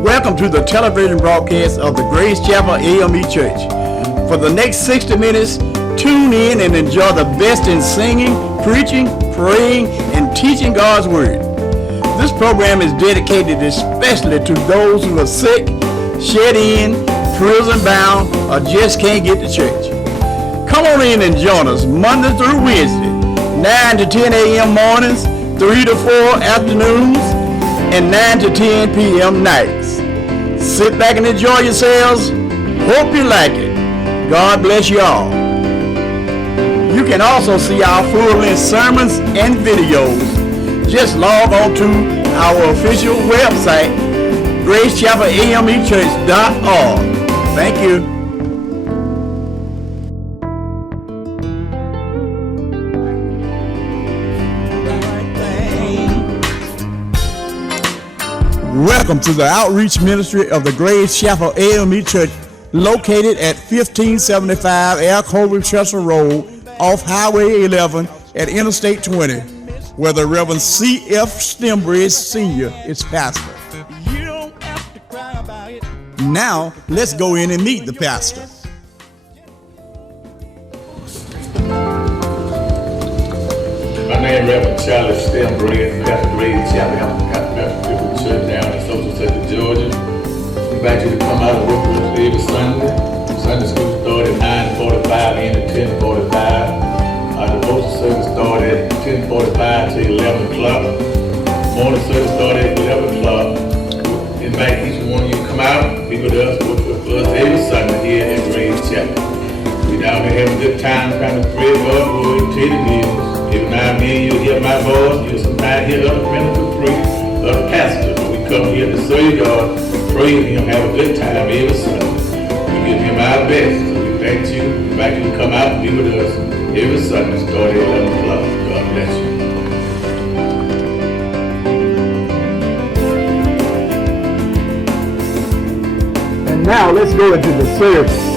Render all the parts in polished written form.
Welcome to the television broadcast of the Grace Chapel AME Church. For the next 60 minutes, tune in and enjoy the best in singing, preaching, praying, and teaching God's Word. This program is dedicated especially to those who are sick, shut in, prison bound, or just can't get to church. Come on in and join us Monday through Wednesday, 9 to 10 a.m. mornings, 3 to 4 afternoons, and 9 to 10 p.m. nights. Sit back and enjoy yourselves. Hope you like it. God bless you all. You can also see our full-length sermons and videos. Just log on to our official website, gracechapelAMEchurch.org. Thank you. Welcome to the outreach ministry of the Grace Chapel AME Church, located at 1575 Air Colby Chester Road, off Highway 11 at Interstate 20, where the Rev. C.F.Stembridge Sr. is pastor. Now, let's go in and meet the pastor. My name is Rev.Stembridge, pastor Grace Chapel. Church down in Social Sector, Georgia. We invite you to come out and work with us every Sunday. Sunday school started at 9:45 and at 10:45. Our devotion service started at 10:45 to 11 o'clock. Morning service started at 11 o'clock. We invite each one of you to come out, be with us, work with us every Sunday here at Grace Chapel. We down there having a good time trying to spread God's word and tell the news. Every now and then you'll hear my voice, you'll sometimes hear other ministers preach. The pastor, we come here to serve God, praise Him, have a good time every Sunday. We give Him our best. So we thank you, invite you to come out and be with us every Sunday, starting at 11 o'clock. God bless you. And now let's go into the service.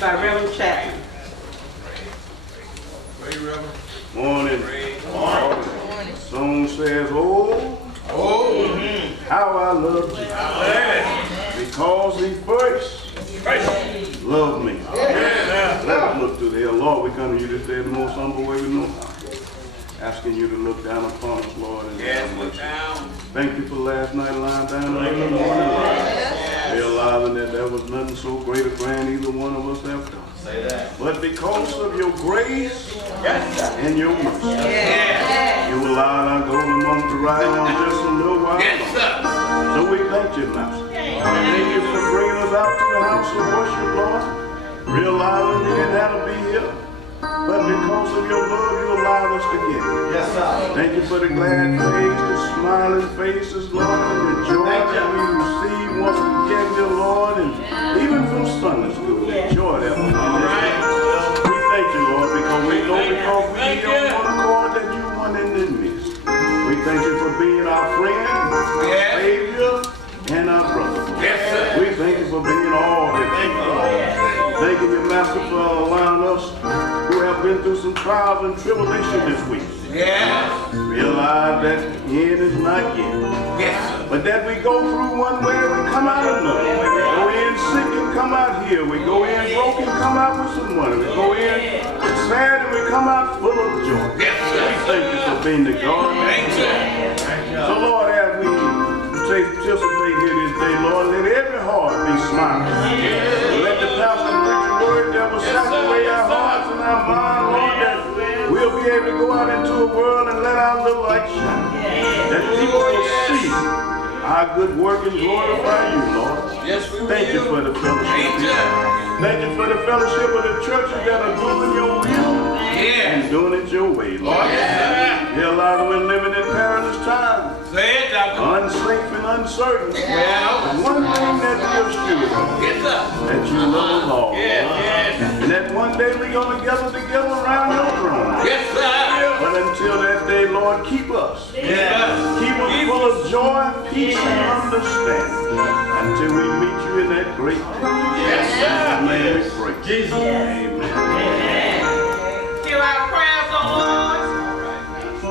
By Rev. Chapman. Morning. Morning. Song says, oh, how I love Jesus. Because He first loved me. Let us look to the Lord. Lord, we come to you this day in the most humble way we know how. Asking you to look down upon us, Lord. And look down. Thank you for last night lying down in the morning. Realizing that there was nothing so great or grand either one of us have done. Say that. But because of your grace and your mercy, you allowed our golden monk to ride on just a little while longer. So we thank you, Master. Thank you for bringing us out to the house of worship, Lord. Realizing we didn't have to be here. But because of your love, you allowed us to get it. Yes, sir. Thank you for the glad face, the smiling faces, Lord, and the joy that we receive once we get here, Lord, and even from Sunday school, the joy that we get. We thank you, Lord, because we know because we need on one accord that you won in the midst. We thank you for being our friend, our Savior, and our brother. Yes, sir. We thank you for being all that you are. Thank you, Master, for allowing us who have been through some trials and tribulations this week. Realize that the end is not yet. But that we go through one way and we come out another. We go in sick and come out here. We go in broken, come out with some money. We go in sad and we come out full of joy. We thank you for being the God. So Lord, as we participate here this day, Lord, let every heart be smiling. Let the pastor preach a word that will saturate our hearts and our minds, Lord, that we'll be able to go out into the world and let our little light shine. That people will see our our good work and glorify you, Lord. Yes, we will. Thank you for the fellowship. Thank you for the fellowship of the churches that are doing your will and doing it your way, Lord. Dear Lord, we're living in perilous times. Say it, Doctor. Unsafe and uncertain. Well. But one thing that we are sure of, Yes, sir. that you love us all. Yes. And that one day we're going to gather together around your throne. Yes, sir. But until that day, Lord, keep us. Yes. Keep us full of joy, peace, and understanding until we meet you in that great day. Yes, sir. In the name we pray. Jesus. Amen. Hear our prayers, O Lord.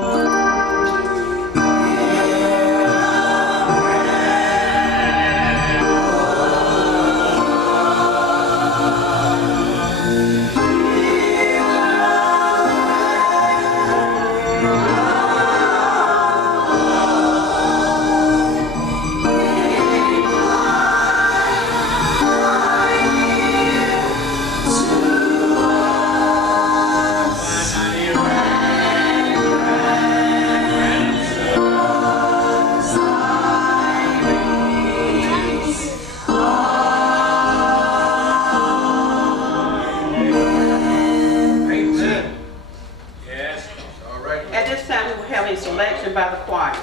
At this time, we will have a selection by the choir.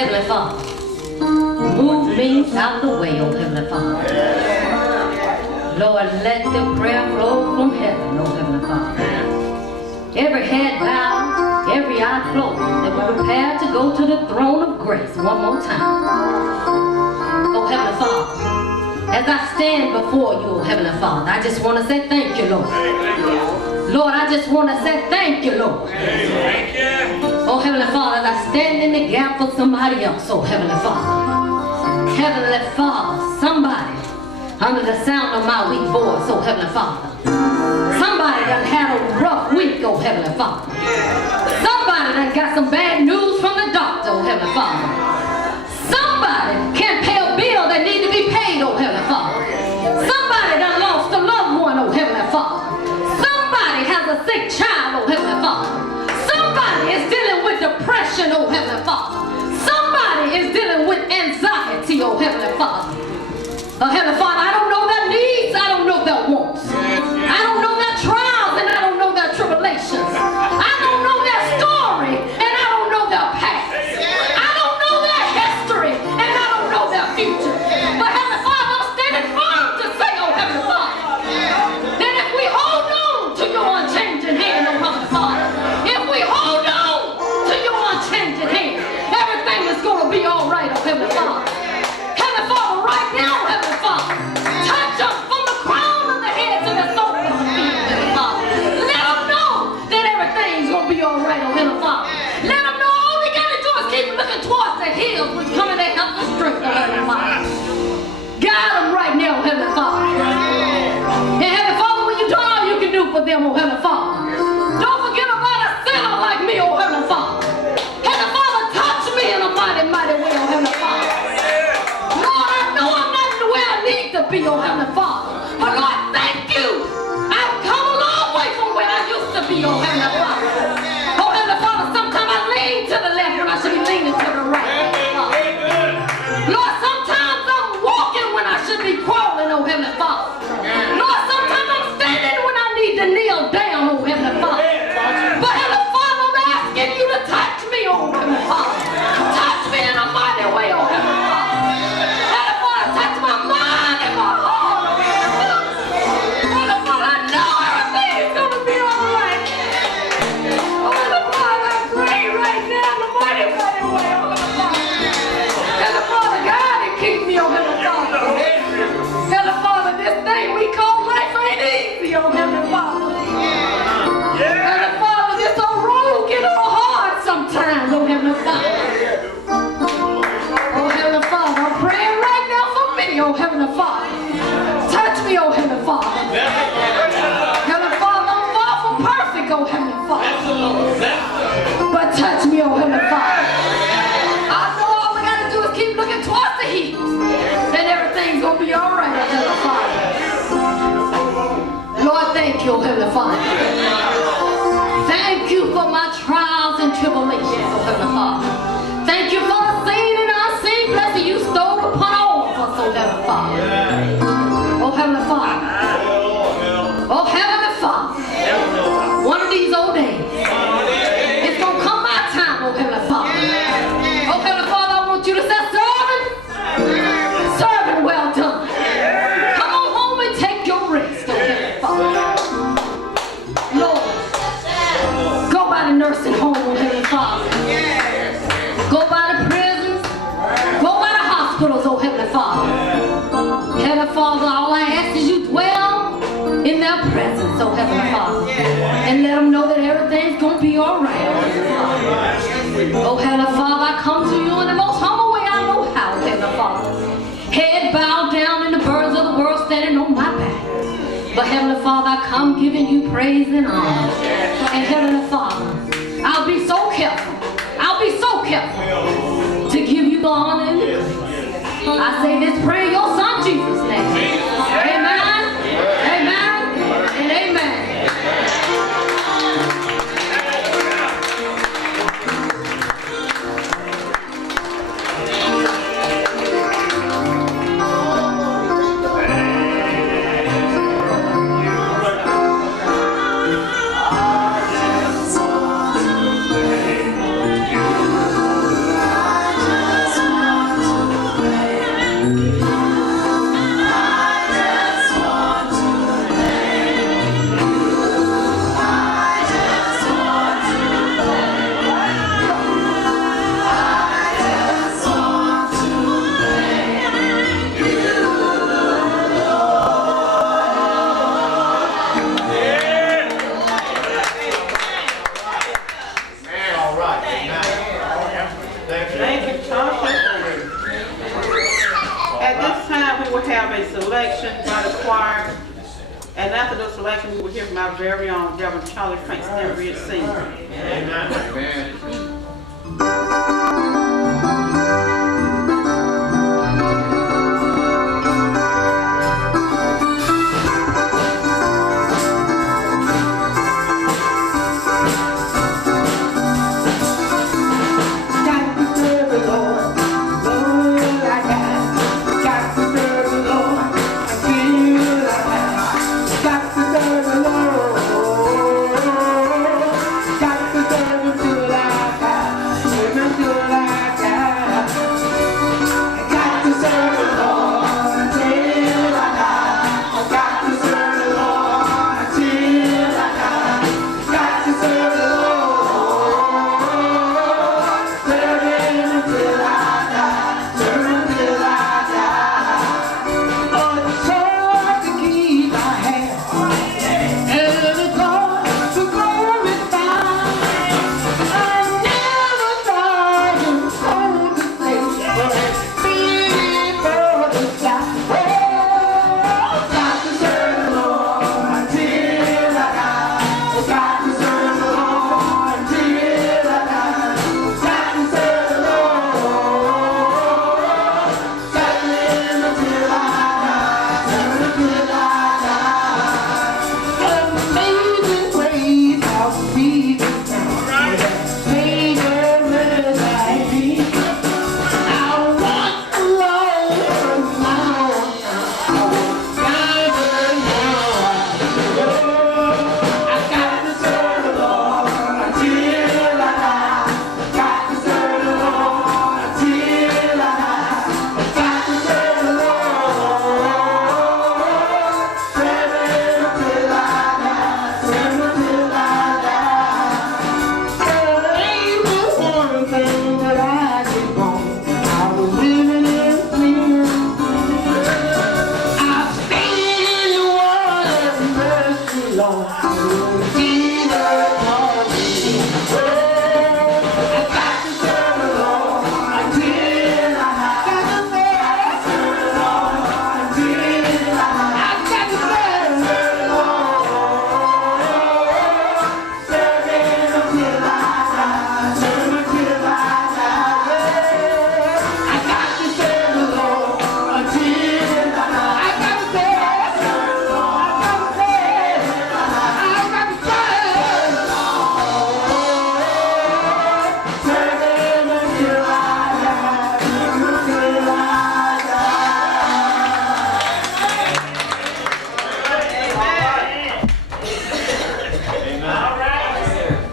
Heavenly Father, move me out the way, oh Heavenly Father. Lord, let the prayer flow from heaven, oh Heavenly Father. Every head bowed, every eye closed, that we prepare to go to the throne of grace one more time. Oh Heavenly Father, as I stand before you, oh Heavenly Father, I just want to say thank you, Lord. Lord, I just want to say thank you, Lord. Oh Heavenly Father, as I stand in the gap for somebody else, oh Heavenly Father. Heavenly Father, somebody under the sound of my weak voice, oh Heavenly Father. Somebody that had a rough week, oh Heavenly Father. Somebody that got some bad news from the doctor, oh Heavenly Father. Somebody can't pay a bill that need to be paid, oh Heavenly Father. Somebody that lost a loved one, oh Heavenly Father. Somebody has a sick child, oh Heavenly Father. Somebody is dealing with depression, oh Heavenly Father. Somebody is dealing with anxiety, oh Heavenly Father. Heavenly Father, I don't know their needs, I don't know their wants. I don't know their trials and I don't know their tribulations. I don't know their story and I don't know their past. I don't know their history and I don't know their future. But Heavenly Father, I'm standing firm to say, oh Heavenly Father, that if we hold on to your unchanging hand, oh Heavenly Father, if we hold on to your unchanging hand, everything is going to be all right, oh Heavenly Father. Heavenly Father, right now, Heavenly Father, touch them from the crown of the head to the sole of the feet, Heavenly Father. Let them know that everything's going to be all right, oh Heavenly Father. Let them know all we got to do is keep looking towards the hills, which come in their help and strength, oh Heavenly Father. Guide them right now, Heavenly Father. And Heavenly Father, when you've done all you can do for them, oh Heavenly Father, don't forget about a sinner like me, oh Heavenly Father. Heavenly Father, touch me in a mighty, mighty way, oh Heavenly Father. To be, oh Heavenly Father. But Lord, thank you. I've come a long way from where I used to be, oh Heavenly Father. Oh Heavenly Father, sometimes I lean to the left when I should be leaning to the right, Heavenly Father. Lord, sometimes I'm walking when I should be crawling, oh Heavenly Father. Lord, sometimes I'm standing when I need to kneel down, oh Heavenly Father. But Heavenly Father, I'm asking you to touch me, oh Heavenly Father. Touch me in a mighty way, oh Heavenly Father. Oh Heavenly Father, touch me, oh Heavenly Father. Heavenly Father, I'm far from perfect, oh Heavenly Father. But touch me, oh Heavenly Father. I know all we gotta do is keep looking towards the hills, and everything's gonna be all right, oh Heavenly Father. Lord, thank you, oh Heavenly Father. Thank you for my trials and tribulations, oh Heavenly Father. Thank you for the seen and unseen blessing you stole upon all of us, oh Heavenly Father. Oh Heavenly Father. Oh Heavenly Father. One of these old days, it's going to come my time, oh Heavenly Father. Oh Heavenly Father, I want you to say, servant well done. Come on home and take your rest, oh Heavenly Father. Lord, go by the nursing home, oh Heavenly Father. Go by the prisons. Go by the hospitals, oh Heavenly Father. Heavenly Father, all I ask is you dwell in their presence, oh Heavenly Father. And let them know that everything's going to be all right, oh Heavenly Father. Oh Heavenly Father, I come to you in the most humble way I know how, Heavenly Father. Head bowed down and the birds of the world standing on my back. But Heavenly Father, I come giving you praise and honor. And Heavenly Father, I'll be so careful. I'll be so careful to give you the honor and the praise. I say this prayer in your Son Jesus' name. Amen, amen, and amen. selection, we will hear from our very own Rev.Stembridge Sr. Amen.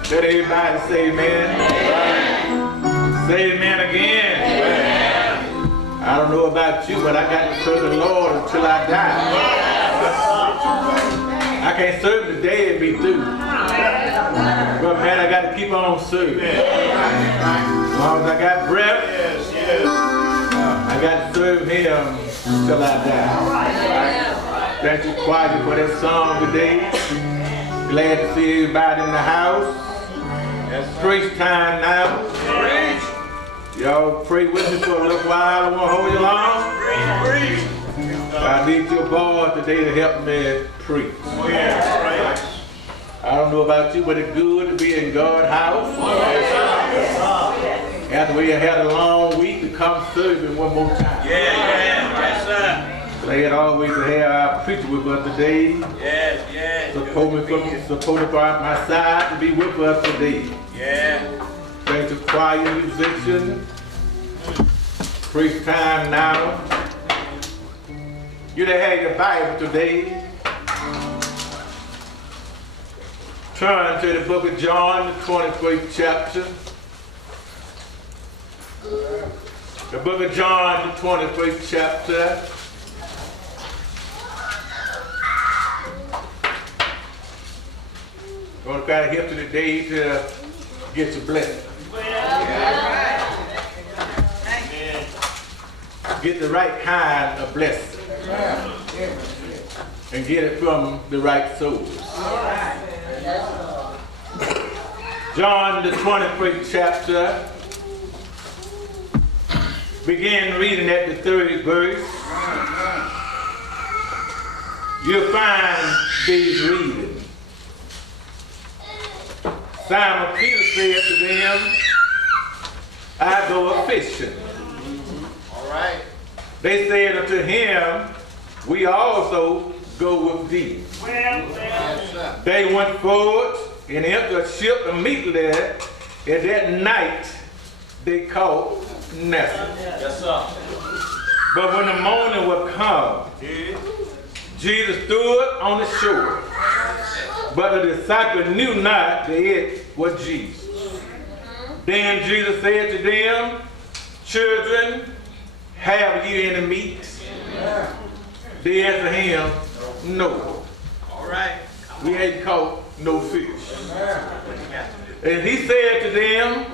Let everybody say amen. Say amen again. I don't know about you, but I got to serve the Lord until I die. I can't serve today and be through. But man, I got to keep on serving. As long as I got breath, I got to serve Him until I die. Thank you, choir, for that song today. Glad to see everybody in the house. It's preach time now. Y'all pray with me for a little while. I won't hold you long. I need your boy today to help me preach. I don't know about you, but it's good to be in God's house. After we had a long week, to come serve Him one more time. Glad always to have our preacher with us today. Supported by my side to be with us today. Thank you, choir musician. Preach time now. You that have your Bible today, turn to the book of John, the 23rd chapter. The book of John, the 23rd chapter. Going to try to help you today to get your blessing. Get the right kind of blessing. And get it from the right source. John, the 23rd chapter. Begin reading at the 3rd verse. You'll find these reading. Simon Peter said to them, I go a-fishing. All right. They said unto him, we also go with thee. Yes, sir. They went forward and entered a ship immediately, and that night they caught nothing. Yes, sir. But when the morning was come, Jesus stood on the shore. But the disciples knew not that it was Jesus. Then Jesus said to them, children, have you any meat? They answered him, no. All right. We ain't caught no fish. And he said to them,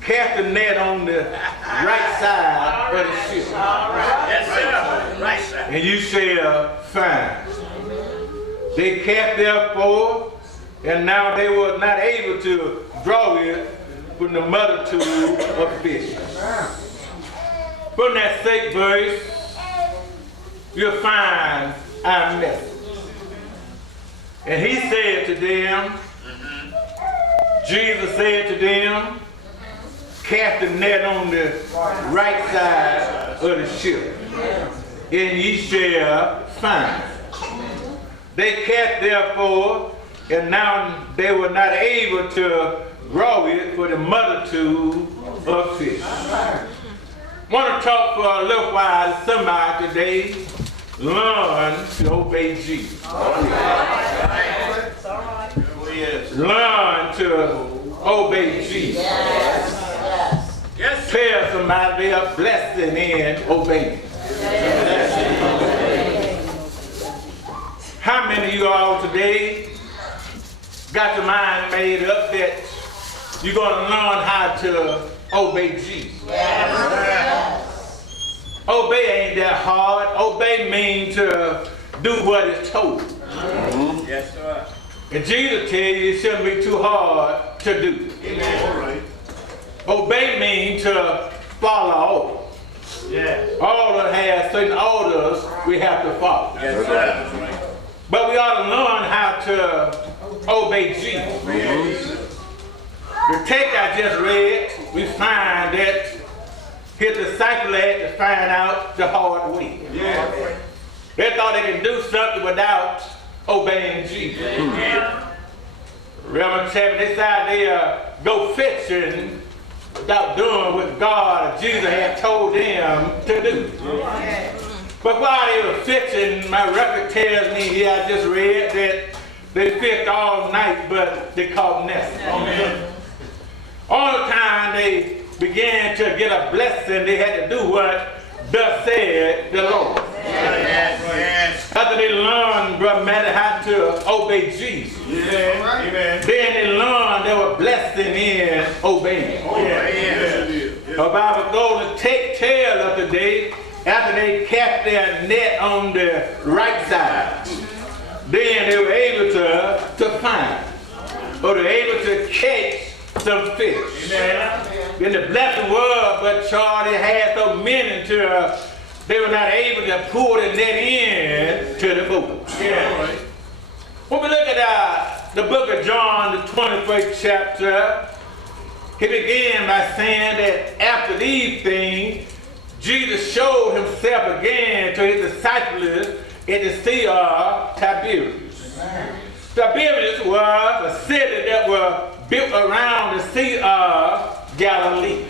cast the net on the right side of the ship, Yes, sir. Right, sir. and you shall find. They cast therefore, and now they were not able to draw it from the multitude of fish. From that 6th verse, you'll find our message. And he said to them, Jesus said to them, cast the net on the right side of the ship, and ye shall find. They cast therefore, and now they were not able to draw it for the multitude of fish. I want to talk for a little while to somebody today. Learn to obey Jesus. Learn to obey Jesus. Yes, sir. Tell somebody they are blessing in obeying. How many of you all today got your mind made up that you're going to learn how to obey Jesus? Obey ain't that hard. Obey means to do what is told. Yes, sir. And Jesus tell you it shouldn't be too hard to do. Amen. Obey means to follow orders. Yes. Order has certain orders we have to follow. Yes, sir. But we ought to learn how to obey Jesus. The text I just read, we find that his disciples had to find out the hard way. Yes. They thought they could do something without obeying Jesus. Rev.Stembridge, they decided they go fishing without doing what God or Jesus had told them to do. But while they were fishing, my record tells me here, I just read that they fished all night, but they caught nothing. All the time they began to get a blessing, they had to do what thus said the Lord. After they learned, Brother Matty, how to obey Jesus, then they learned they were blessing in obeying. The Bible goes to take care of the day after they cast their net on the right side. Then they were able to find, or they were able to catch some fish. Then the blessing was, but Charlie had so many until they were not able to pull the net in to the boat. When we look at the book of John, the 21st chapter, he began by saying that after these things, Jesus showed himself again to his disciples at the Sea of Tiberias. Tiberias was a city that was built around the Sea of Galilee.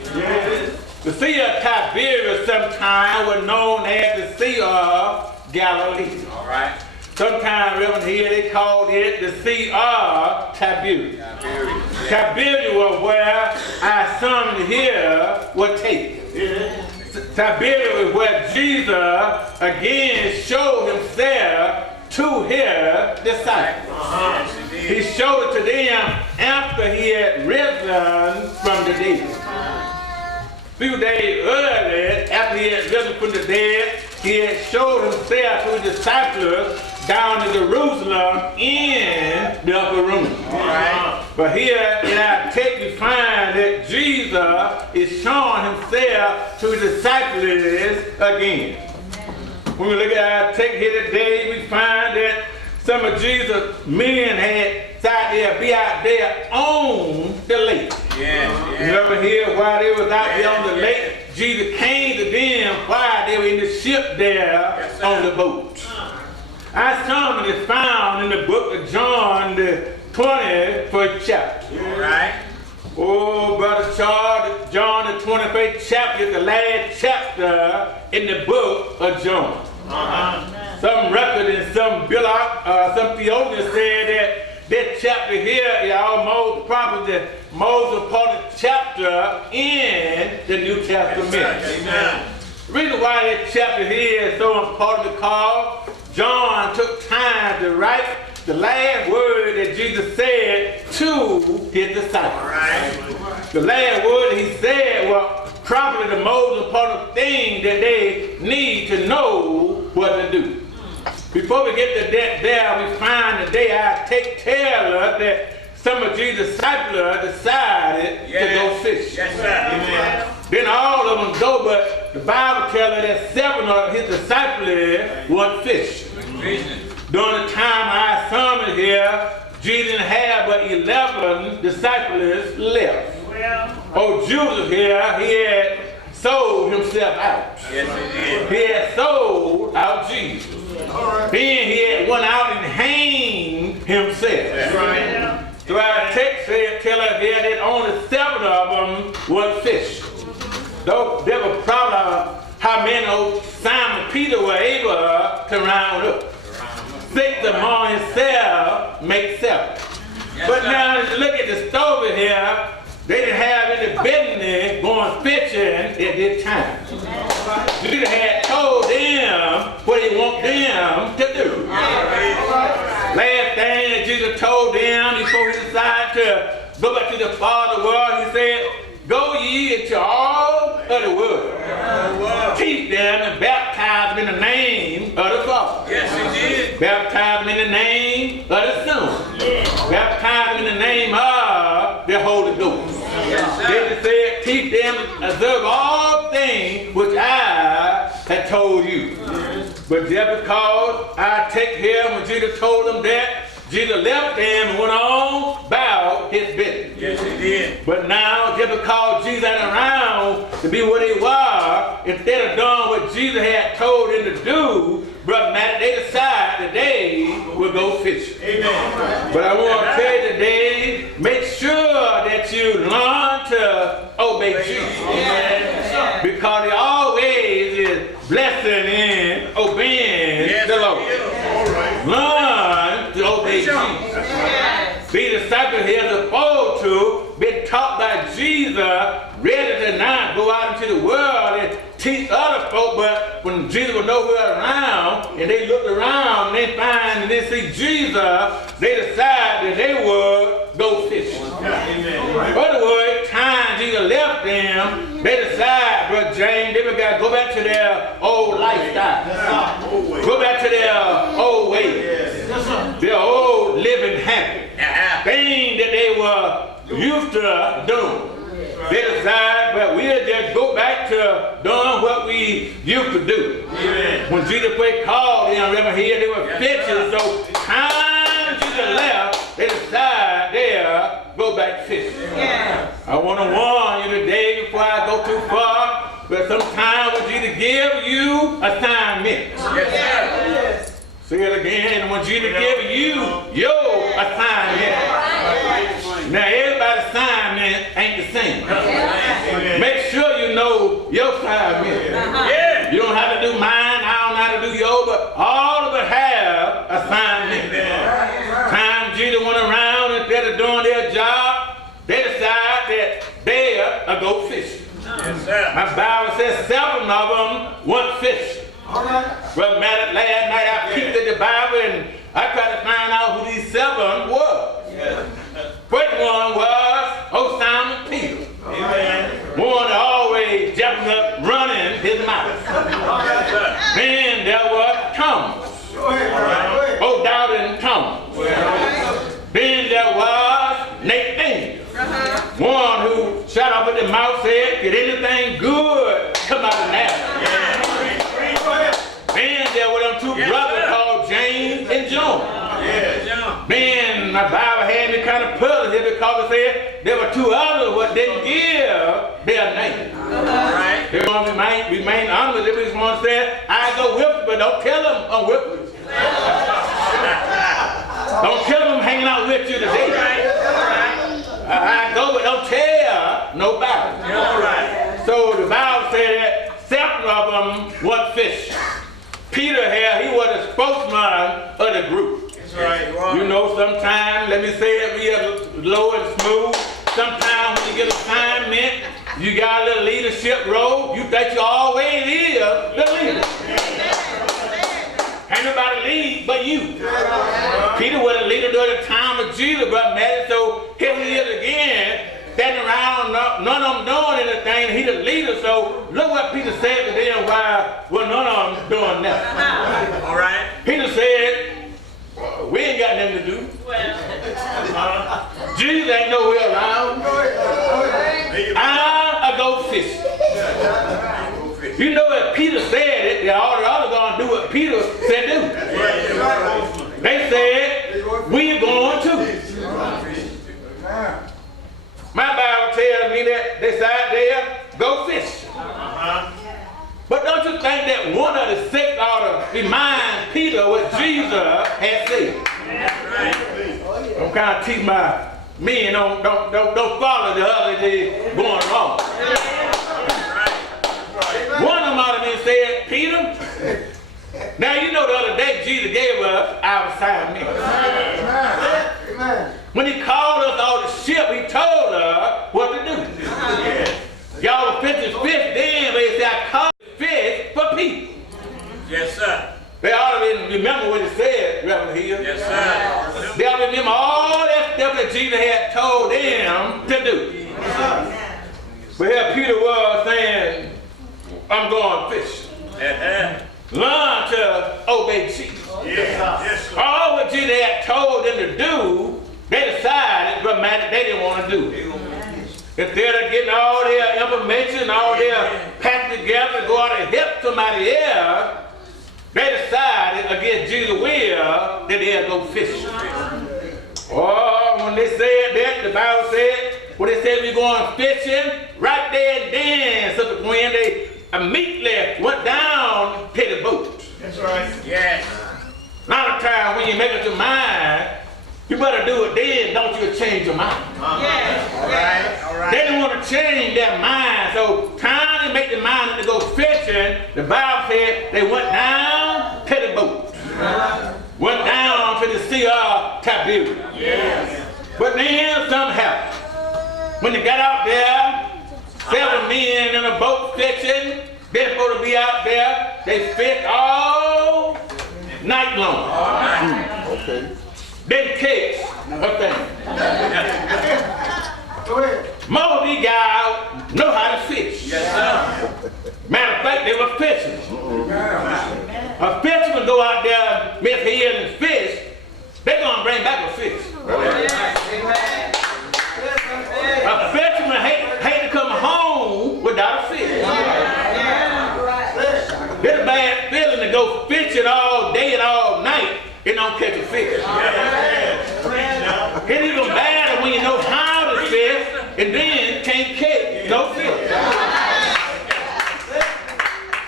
The Sea of Tiberias sometimes was known as the Sea of Galilee. All right. Sometimes around here they called it the Sea of Tiberias. Tiberias was where our son here was taken. Tiberias was where Jesus again showed himself to his disciples. He showed it to them after he had risen from the dead. A few days earlier, after he had risen from the dead, he had showed himself to his disciples down in Jerusalem in the upper room. But here in our text we find that Jesus is showing himself to his disciples again. When we look at our text here today, we find that some of Jesus' men had decided they'd be out there on the lake. Remember here, while they was out there on the lake, Jesus came to them while they were in the ship there on the boat. Our sermon is found in the book of John, the 21st chapter. Oh, Brother Charles, John, the 21st chapter is the last chapter in the book of John. Some record and some theologians said that this chapter here is almost probably the most important chapter in the New Testament. The reason why this chapter here is so important because John took time to write the last word that Jesus said to his disciples. The last word he said was probably the most important thing that they need to know what to do. Before we get to that there, we find today I take tell us that some of Jesus' disciples decided to go fishing. Then all of them go, but the Bible tells us that 7 of his disciples went fishing. During the time I sermon here, Jesus didn't have but 11 disciples left. Oh, Judas here, he had sold himself out. He had sold out Jesus. Then he had went out and hanged himself. So our text tell us here that only 7 of them went fishing. Though there was probably how many old Simon Peter were able to round up. 6 among himself make 7. But now as you look at the story here, they didn't have any business going fishing at this time. Jesus had told them what he wanted them to do. Last thing that Jesus told them before he decided to go back to the Father world, he said, go ye into all of the world. Teach them and baptize them in the name of the Father. Baptize them in the name of the Son. Baptize them in the name of the Holy Ghost. Jesus said, teach them to observe all things which I had told you. But just because I take him when Jesus told them that, Jesus left them and went on about his business. But now, just because Jesus ain't around to be what he was, instead of doing what Jesus had told them to do, Brother Matt, they decided that they would go fishing. But I want to tell you today, make sure that you learn to obey Jesus. Because he always is blessing and obeying the Lord. Learn to obey Jesus. These disciples here are supposed to be taught by Jesus, ready to not go out into the world and teach other folk, but when Jesus was nowhere around, and they looked around and they find and they see Jesus, they decide that they would go fishing. In other words, time Jesus left them, they decide, Brother James, they got to go back to their old lifestyle. Go back to their old ways. Their old living habits. Things that they were used to doing. They decide, but we'll just go back to doing what we used to do. When Jesus called them, remember here, they were fishing, so time Jesus left, they decide they'll go back fishing. I want to warn you today before I go too far, but sometimes when Jesus give you assignments. Say it again, when Jesus give you your assignment. Now everybody's assignment ain't the same. Make sure you know your assignment. You don't have to do mine, I don't have to do yours, but all of us have assignment. Time Jesus went around, instead of doing their job, they decide that they'll go fishing. My Bible says 7 of them went fishing. Brother Matt, last night I peeked at the Bible and I tried to find out who these 7 were. First one was Simon Peter. One always jumping up, running his mouth. Then there was Thomas. Doubting Thomas. Then there was Nathaniel. One who shot up at the mouth said, "Did anything good come out of Nazareth?" Then there were them 2 brothers called James and John. get kind of puzzled here because it said there were two others what didn't give their name. Right. They're going to remain anonymous. If this one said, I go with you, but don't tell them I'm with you. Don't tell them I'm hanging out with you today. I go, but don't tell nobody. So the Bible said that several of them went fishing. Peter here, he was the spokesman of the group. That's right. You know, sometimes, let me say it real low and smooth. Sometimes when you get assignment, you got a little leadership role. You think you always is the leader. Ain't nobody lead but you. Peter was a leader during the time of Jesus, but man, so here he is again, standing around, none of them doing anything. He the leader, so look what Peter said to them while none of them doing nothing. All right. Peter said, we ain't got nothing to do. Jesus ain't nowhere around. I go fishing. You know if Peter said it, all the others going to do what Peter said do. They said, we're going to. My Bible tells me that they said there, go fish. But don't you think that one of the six ought to remind Peter what Jesus had said? I'm kind of teach my men don't follow the other day going wrong. One of them ought to been said, Peter. Now you know the other day Jesus gave us our assignment. When he called us on the ship, he told us what to do. Y'all were fishing fish then, but he said, I called fish for people. Yes, sir. They ought to remember what he said, Reverend Hill. Yes, sir. They ought to remember all that stuff that Jesus had told them to do. But here Peter was saying, I'm going fishing. Learn to obey Jesus. Yes. All what Jesus had told them to do, they decided, but man, they didn't want to do it. Instead of getting all their information, all their packed together, go out and help somebody else, they decided against Jesus' will that they'd go fishing. Oh, when they said that, the Bible said, when they said we're going fishing, right there and then, Sister Gwen, they immediately went down to the boat. That's right. Yes. A lot of times when you make up your mind, you better do it then, don't you change your mind. Yes. All right. They didn't want to change their mind, so time to make their mind to go fishing, the Bible said they went down to the boat. Went down to the Sea of Tiberias. Yes. But then something happened. When they got out there, 7 men in a boat fishing, they're supposed to be out there, they fished all night long. Okay. Didn't catch a thing. Most of these guys know how to fish. Yes, sir. Matter of fact, they were fishing. A fisherman go out there, Miss Hill, and fish, they're going to bring back a fish. A fisherman hate to come home without a fish. It's a bad feeling to go fishing all day and all night and don't catch a fish. It's even bad when you know how to fish and then can't catch no fish.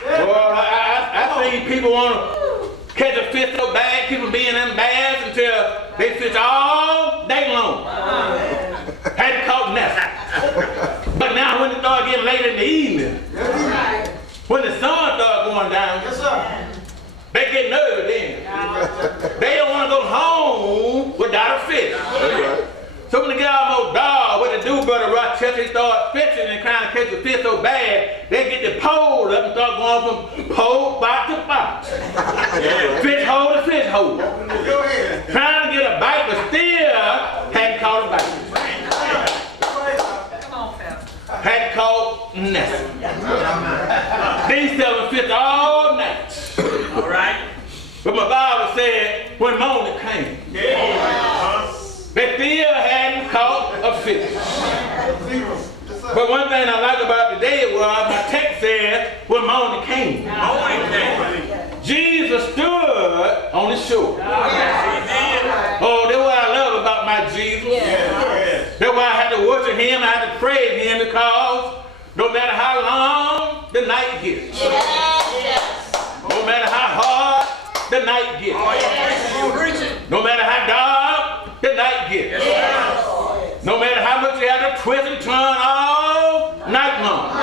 Well, I see people want to catch a fish so bad, people being embarrassed until they fish all day long. Hadn't caught nothing. But now when it starts getting late in the evening, when the sun starts going down, they get nervous then. They don't want to go home without a fish. So when they get almost dark, what they do, Brother Rochester, they start fishing and trying to catch a fish so bad, they get the pole up and start going from pole spot to spot. Fish hole to fish hole. Trying to get a bite, but still hadn't caught a bite. Hadn't caught nothing. These 7 fish all night. All right. But my Bible said when morning came, they still hadn't caught a fish. But one thing I like about today was my text said when morning came. Jesus stood on the shore. Oh, that's what I love about my Jesus. to praise him because no matter how long the night gets, no matter how hard the night gets, no matter how dark the night gets, no matter how much you have to twist and turn all night long,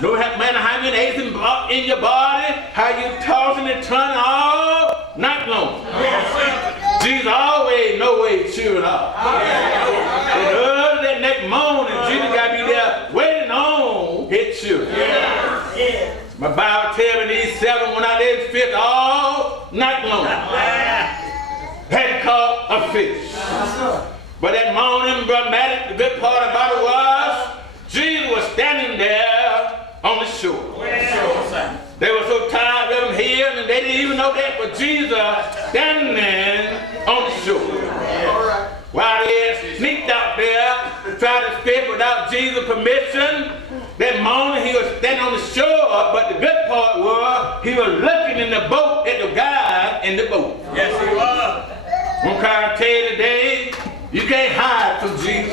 no matter how many aches in your body, how you tossing and turning all night long, Jesus always no way cheering up. And early that next morning, Jesus got to be there waiting on his children. My Bible tells me these 7 went out there and fished all night long. Hadn't caught a fish. But that morning, Brother Matty, the good part about it was, Jesus was standing there on the shore. They were so tired of him here, and they didn't even know that, but Jesus standing on the shore. While they had sneaked out there, tried to fish without Jesus' permission, that morning he was standing on the shore, but the good part was, he was looking in the boat at the guy in the boat. Yes, he was. I'm trying to tell you today, you can't hide from Jesus.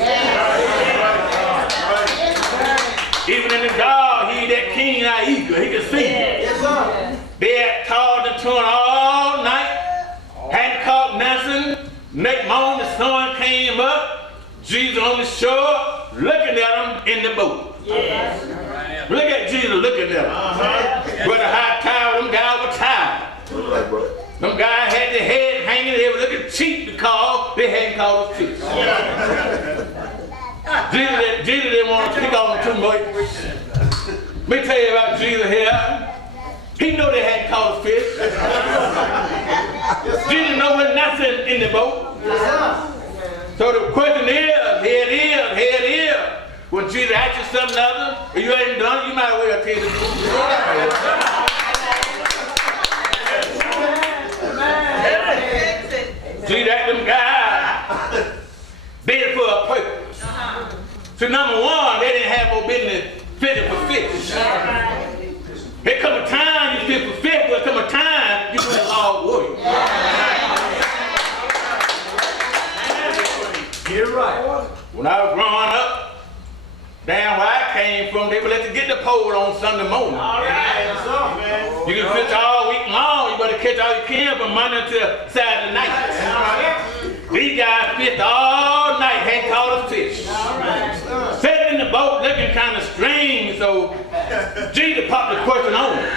Even in the dark, he that keen-eyed eagle, he could see. They had tossed and turned all night, hadn't caught nothing. Next morning, the sun came up, Jesus on the shore, looking at him in the boat. Look at Jesus looking at him. But the high tide, them guys were tired. Them guys had their head hanging, they were looking cheap because they hadn't caught a fish. Jesus didn't want to pick on them too much. Let me tell you about Jesus here. He knew they hadn't caught a fish. Jesus know there's nothing in the boat. So the question is, here it is. When Jesus asks you something other, if you ain't done it, you might as well tell the truth. Jesus asked them guys, did it for a purpose. So number one, they didn't have no business fishing for fish. There come a time you fish for fish, but there come a time you do it all work. You're right. When I was growing up, down where I came from, they would let you get the pole on Sunday morning. All right. What's up, man? You can fish all week long. You better catch all you can from Monday until Saturday night. These guys fished all night, hadn't caught a fish. Sitting in the boat looking kind of strange, so Jesus popped the question on him.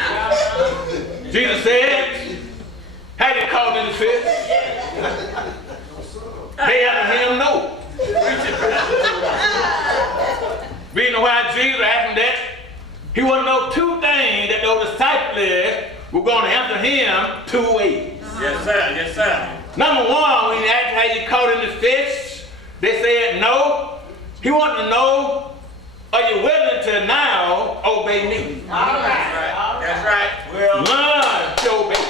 Jesus said, have you caught any fish? They answered him, no. Reason why Jesus asked him that, he wanted to know 2 things that those disciples were going to answer him 2 ways. Yes, sir. Yes, sir. Number one, when he asked how you caught any fish, they said no. He wanted to know, are you willing to now obey me? All right. That's right. Well, Learn to obey.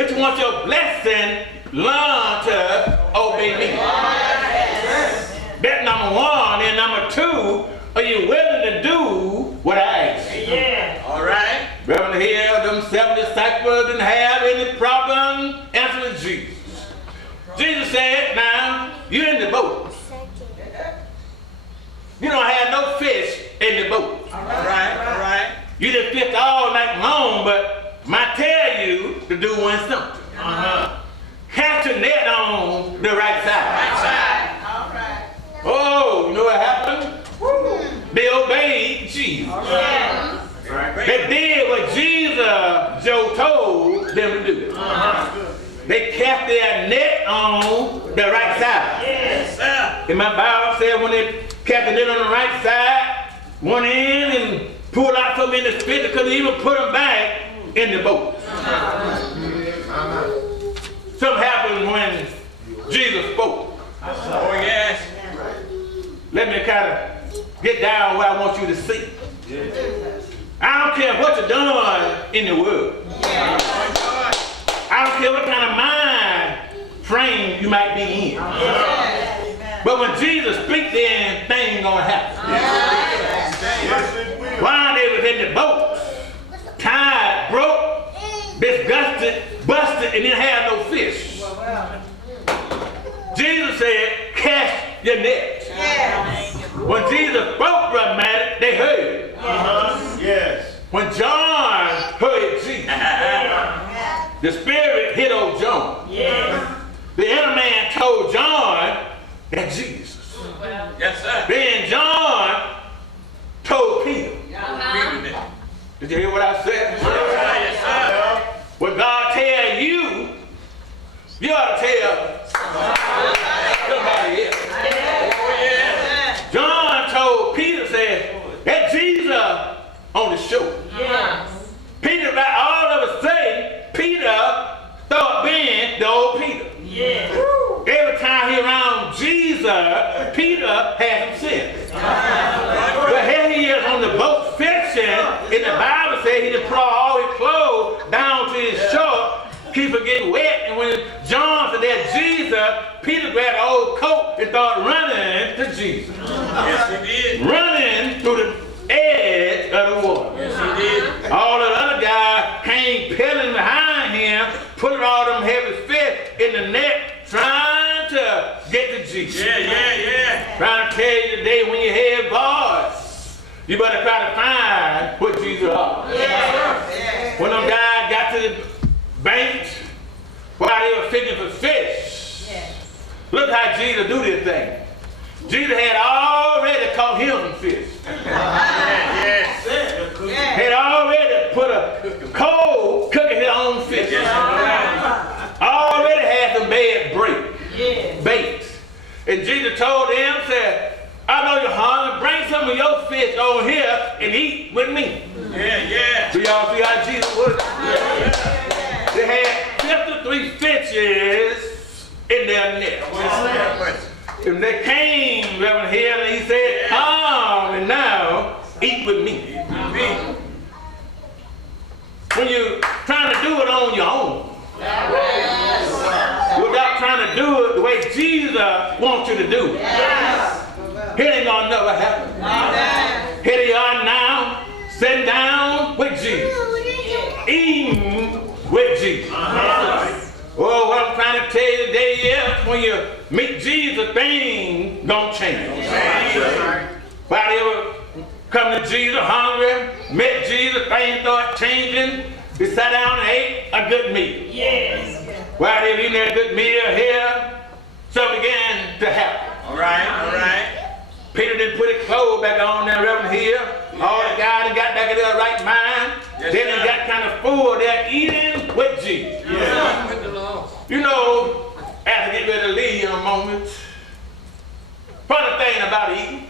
If you want your blessing, learn to obey me. That's number one. And number 2, are you willing to do what I ask? yeah. All right. Reverend here, them 7 disciples didn't have any problem answering Jesus. Jesus said, now, you're in the boat. You don't have no fish in the boat. All right. You done fished all night long, but I tell you to do one something. Cast your net on the right side. All right. Oh, you know what happened? They obeyed Jesus. They did what Joe told them to do. They cast their net on the right side. Yes, sir. And my Bible said when they cast the net on the right side, went in and pulled out so many fish they couldn't even put them back in the boat. Something happened when Jesus spoke. Oh, yes. Let me kind of get down where I want you to see. I don't care what you're doing in the world. I don't care what kind of mind frame you might be in. But when Jesus speaks, then things gonna happen. While they was in the boat, tired, broke, disgusted, busted, and didn't have no fish. Jesus said, cast your net. When Jesus spoke dramatic, they heard. Yes. When John heard Jesus, the Spirit hit old John. The inner man told John that Jesus. Yes, sir. Then John told Peter. Did you hear what I said? Yes, sir. What God tell you, you ought to tell somebody else. Oh, yeah. John told Peter, said, that Jesus on the shore. Peter, about all of a sudden, Peter started being the old Peter. Every time he around Jesus, Peter had some sense. But here he is on the boat fishing, and the Bible says he just brought all his clothes down to his shore, keep it getting wet, and when John said that Jesus, Peter grabbed an old coat and started running to Jesus. Yes, he did. Running through the edge of the water. Yes, he did. All the other guys came pedaling behind him, putting all them heavy fish in the net, trying to get to Jesus. Yeah. Trying to tell you today, when you hear voice, you better try to find what Jesus are. When them guys got to the bank, while they were fishing for fish, look how Jesus do this thing. Jesus had already caught him some fish. Had already put a coal cooking his own fish. Already had some bad bait. And Jesus told them, said, I know you're hungry, bring some of your fish over here and eat with me. Do y'all see how Jesus was? They had 53 fishes in their net. And they came, Reverend Hill, and he said, come and now eat with me. When you're trying to do it on your own, without trying to do it the way Jesus wants you to do it, it ain't gonna never happen. Here they are now, sitting down with Jesus, eating with Jesus. Oh, what I'm trying to tell you today is, when you meet Jesus, things gonna change. While they were coming to Jesus hungry, met Jesus, things started changing. They sat down and ate a good meal. While they were eating that good meal here, something began to happen. All right. Peter didn't put his clothes back on there, Reverend Hill. All the guys that got back in their right mind. Then they got kind of full. They're eating with Jesus. You know, after get ready to leave in a moment, funny thing about eating,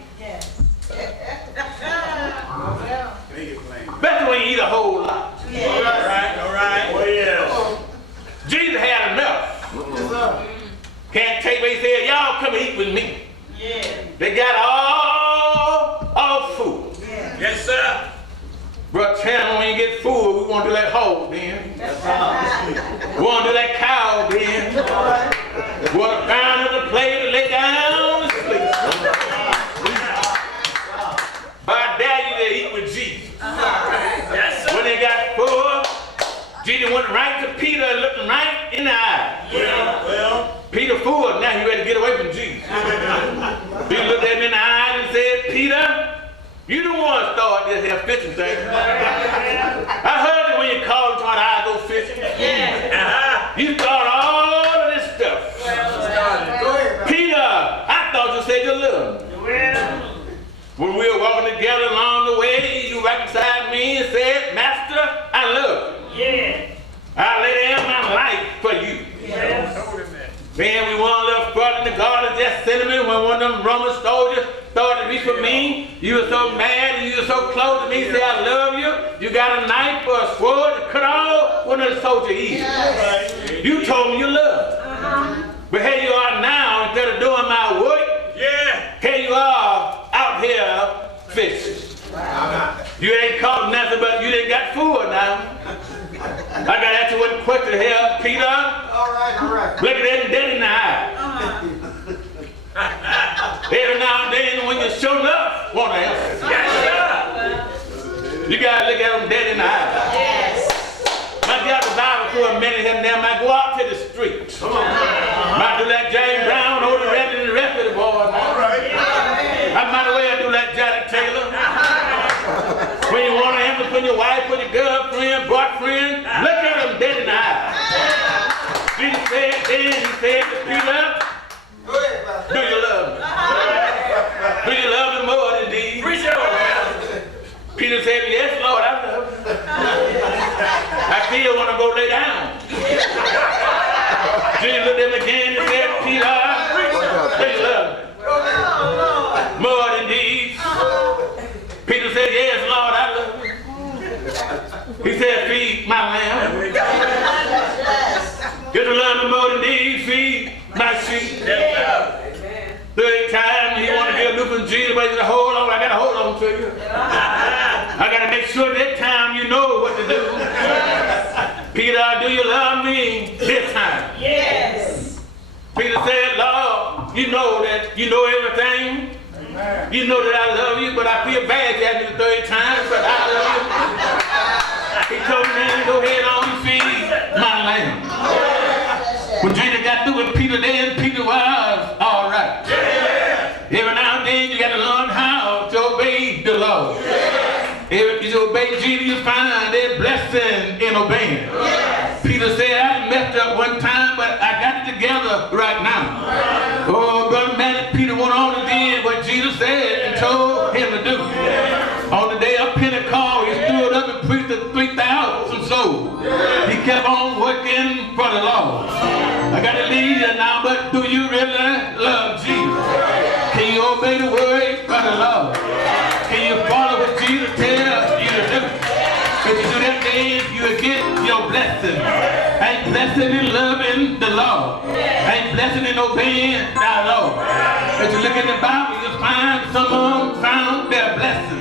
especially when you eat a whole lot. All right. Jesus had enough. Can't take what he said, y'all come eat with me. They got all food. Yes, sir. Brother Chandler, when you get food, we want to do that hog then. We want to do that cow then. We want to find another place to lay down and sleep. But I dare you to eat with Jesus. Yes, sir. When they got full, Jesus went right to Peter and looked him right in the eye. Peter full, now he ready to get away from Jesus. He looked at him in the eye and said, Peter, you the one that started this here fishing thing. I heard it when you called and told I go fishing. You started all of this stuff. Peter, I thought you said you loved me. When we were walking together along the way, you reconciled me and said, Master, I love you. I lay down my life for you. Then we went a little further in the Garden of Gethsemane when one of them Roman soldiers started to reach for me. You were so mad and you were so close to me. Say, I love you. You got a knife or a sword to cut off one of the soldiers' ears. You told me you loved. But here you are now, instead of doing my work, here you are out here fishing. You ain't caught nothing, but you didn't got food now. I got to ask you one question here, Peter. All right. Look at that dead in the eye. Every now and then, when you show up, want to answer. You got to look at them dead in the eye. Might get out the Bible for a minute here now. Might go out to the street. Might do like James Brown, hold the rest of the boys. I might as well husband, your wife, or your girlfriend, boyfriend, look at them dead in the eye. Jesus said, then he said to Peter, do you love me? Do you love me more than these? Peter said, yes, Lord, I love you. I still want to go lay down. Jesus looked at him again and said, Peter, do you love me? More than these? Peter said, yes, Lord, I love you. He said, feed my lamb. Get to love me more than these, feed my sheep. Third time he want to get a new from Jesus, but he said, hold on, I got to hold on to you. I got to make sure that time you know what to do. Peter, do you love me this time? Yes. Peter said, Lord, you know that you know everything. You know that I love you, but I feel bad at the third time, but I love you. He told me, go ahead on and feed my lamb. When Jesus got through with Peter, then Peter was all right. Every now and then you got to learn how to obey the Lord. If you obey Jesus, you find there's blessing in obeying. Peter said, I messed up one time, but I got it together right now. Oh, brother man, Peter went on and did what Jesus said and told him to do. On the day of Pentecost, he stood up and preached to 3,000 souls. He kept on working for the Lord. I got to leave you now, but do you really love Jesus? Can you obey the word for the Lord? Can you follow what Jesus tells you to do? If you do that, then you will get your blessing. Ain't blessing in loving the Lord. Ain't blessing in obeying our Lord. If you look in the Bible, you'll find some of them found their blessing.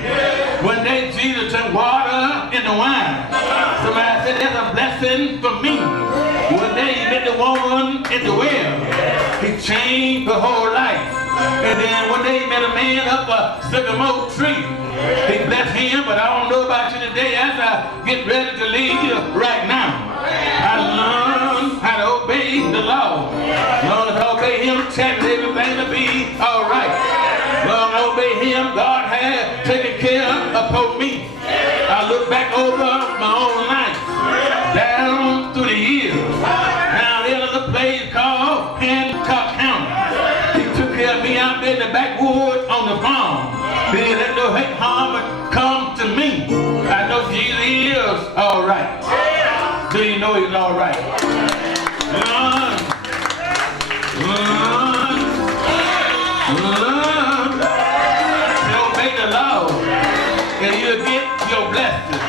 One day Jesus turned water into wine. Somebody said, there's a blessing for me. One day he met the woman at the well. He changed her whole life. And then one day he met a man up a sycamore tree. He blessed him, but I don't know about you today as I get ready to leave you right now. I learned how to obey the law. Learn to obey him, check everything to be all right. Learn to obey him, God has taken care of me. I look back over my own life, down through the years. Now there's a place called Hancock County. He took care of me out there in the backwoods on the farm. He didn't let no hate, harm come to me. I know Jesus is all right. Do you know he's all right? Learn to obey the law, and you'll get your blessing.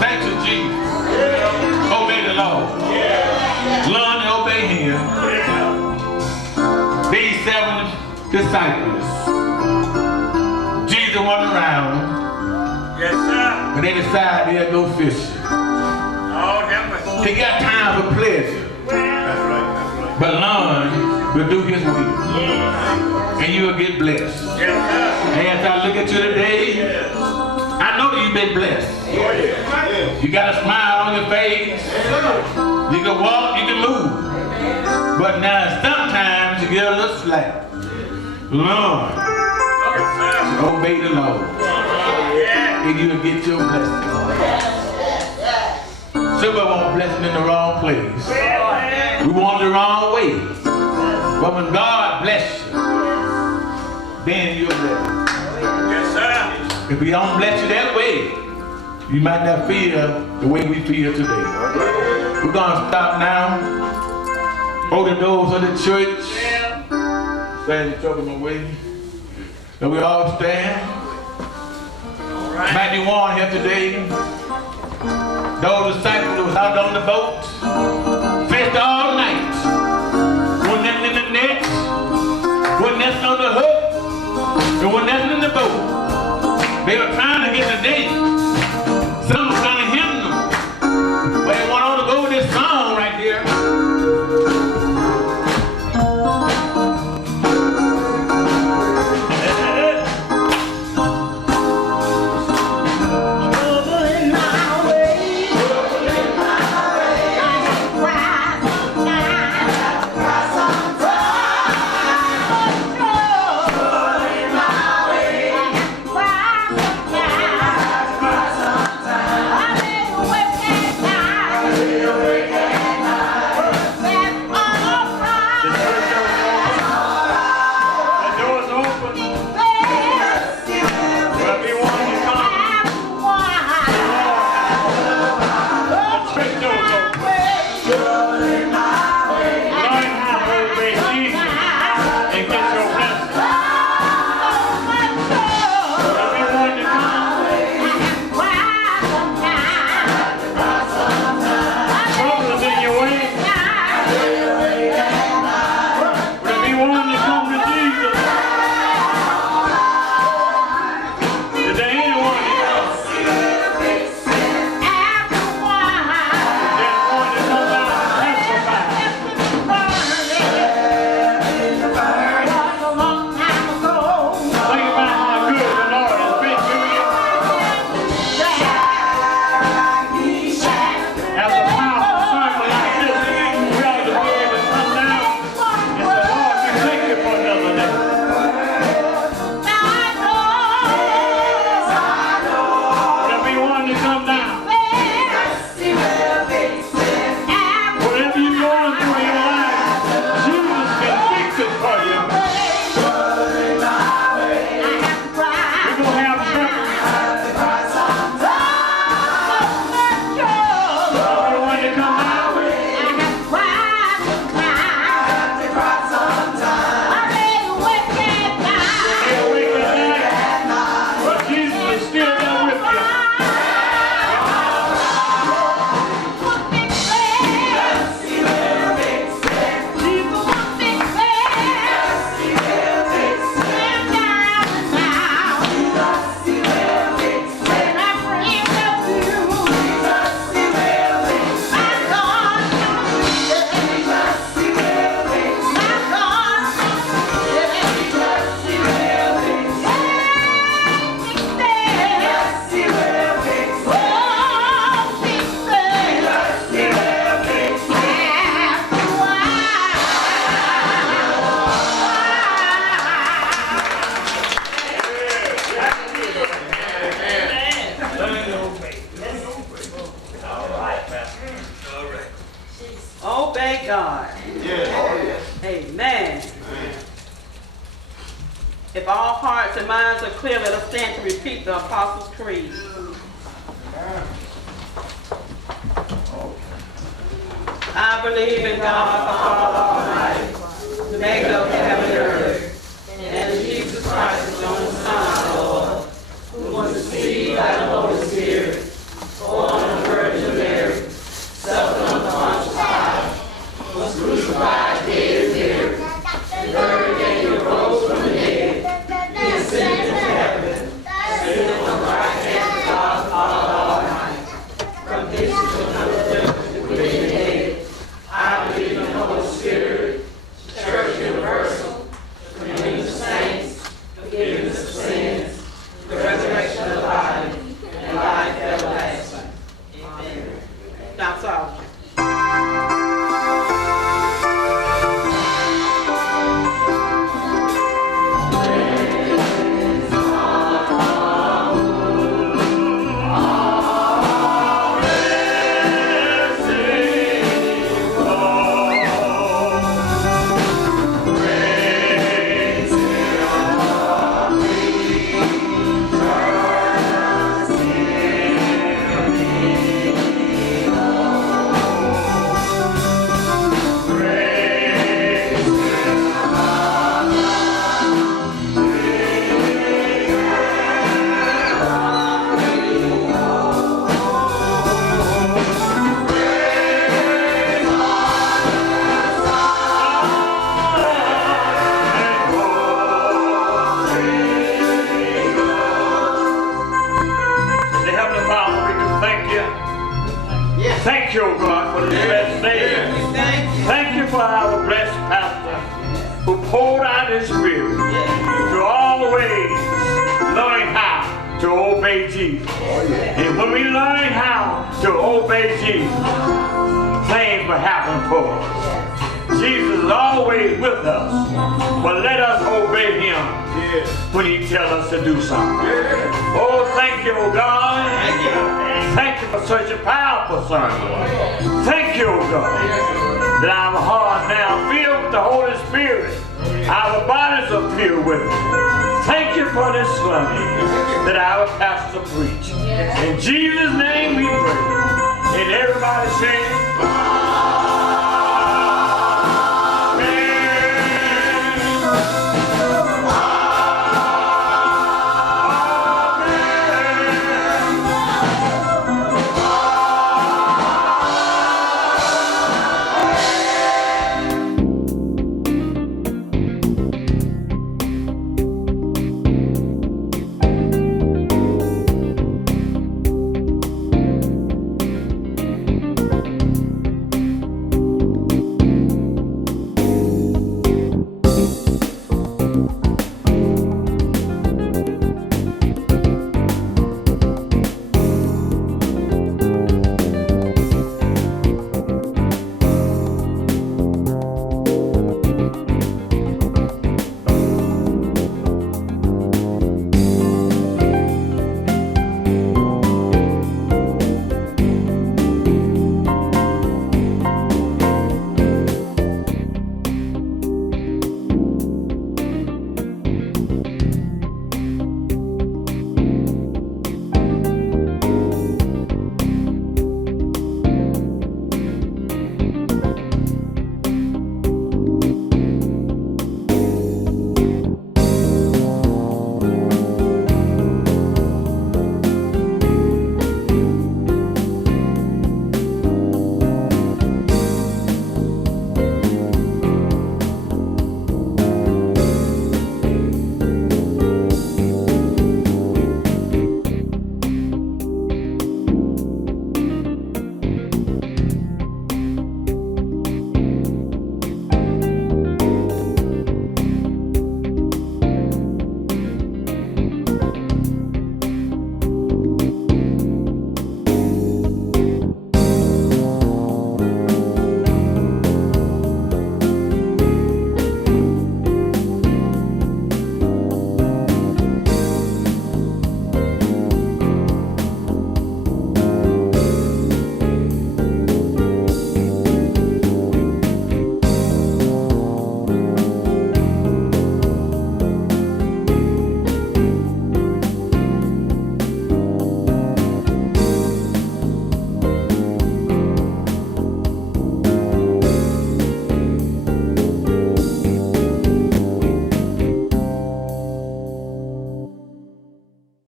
Thank you, Jesus. Obey the law. Learn to obey him. These 7 disciples, Jesus went around. Yes, sir. And they decided they'll go fishing. He got time for pleasure. That's right. But learn to do his will. And you will get blessed. And as I look at you today, I know you've been blessed. You got a smile on your face. You can walk, you can move. But now sometimes you get a little slack. Learn to obey the Lord. And you will get your blessing. Somebody want blessing in the wrong place. We want it the wrong way. But when God bless you, then you're blessed. Yes, sir. If we don't bless you that way, you might not feel the way we feel today. We're going to stop now. Open the doors of the church. Stand in trouble my way. And we all stand. Might be one here today. Those disciples that was out on the boat, fished all night. Wasn't nothing in the net, wasn't nothing on the hook, there wasn't nothing in the boat. They were trying to get the date. Some was trying to hinder them. But they went on to go with this song right here. hearts and minds are clear, let us stand to repeat the Apostles' Creed. I believe in God, the Father Almighty, the maker of heaven and earth, and in Jesus Christ, his only Son, Lord, who was conceived by the Holy Spirit, born of the Virgin Mary, suffered under Pontius Pilate, was crucified, dead, and buried, and buried, and he arose from the dead. He ascended to heaven, seated on the right hand of God, the Father Almighty. From this he will come to judge the quick and the dead. I believe in the Holy Spirit, Church universal, communion of saints, forgiveness of sins, the resurrection of the body, and life everlasting. Amen. That's all. Thank you, oh God, for this blessed day. Thank you for our blessed pastor who poured out his spirit to always learn how to obey Jesus. And when we learn how to obey Jesus, things will happen for us. Jesus is always with us, but let us obey him when he tells us to do something. Oh, thank you, oh God. Thank you for such a powerful sermon. Thank you, oh God, that our hearts now filled with the Holy Spirit. Our bodies are filled with it. Thank you for this sermon that our pastor preached. In Jesus' name we pray. And everybody say